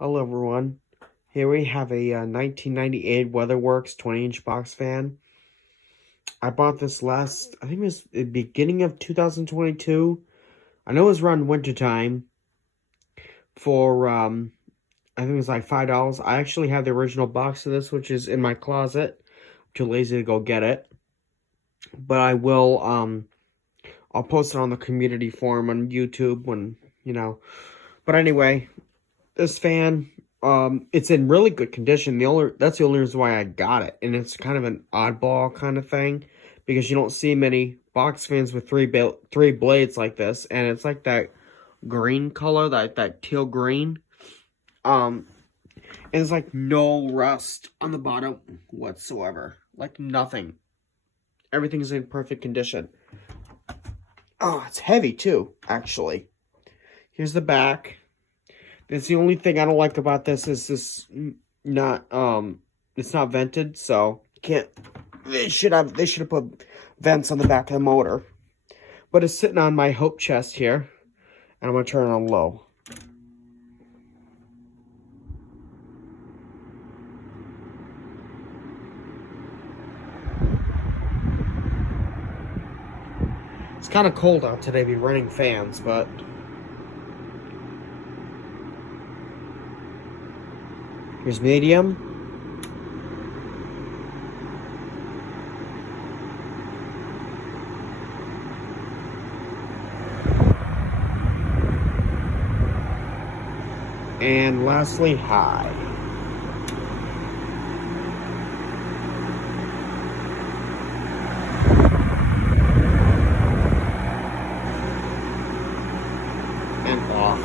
Hello everyone. Here we have a 1998 weatherworks 20-inch box fan. I bought this I think it was the beginning of 2022. I know it was around winter time for, I think it was like $5. I actually have the original box of this, which is in my closet. I'm too lazy to go get it. But I'll post it on the community forum on YouTube But anyway, this fan, it's in really good condition. That's the only reason why I got it, and it's kind of an oddball kind of thing because you don't see many box fans with three blades like this, and it's like that green color, that teal green. And there's like no rust on the bottom whatsoever, like nothing. Everything's in perfect condition. Oh, it's heavy too, actually. Here's the back. That's the only thing I don't like about this is it's not vented, so can't. They should have put vents on the back of the motor. But it's sitting on my hope chest here, and I'm gonna turn it on low. It's kind of cold out today to be running fans, but here's medium. And lastly, high. And off.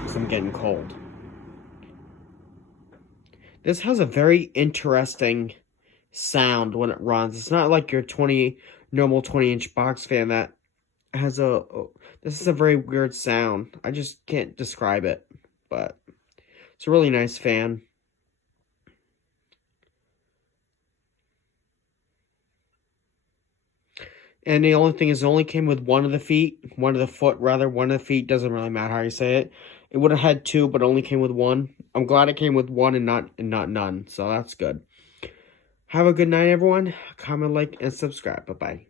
Because I'm getting cold. This has a very interesting sound when it runs. It's not like your normal 20-inch box fan that has this is a very weird sound. I just can't describe it, but it's a really nice fan. And the only thing is it only came with one of the feet, one of the feet, doesn't really matter how you say it. It would have had two, but only came with one. I'm glad it came with one and not none, so that's good. Have a good night, everyone. Comment, like, and subscribe. Bye-bye.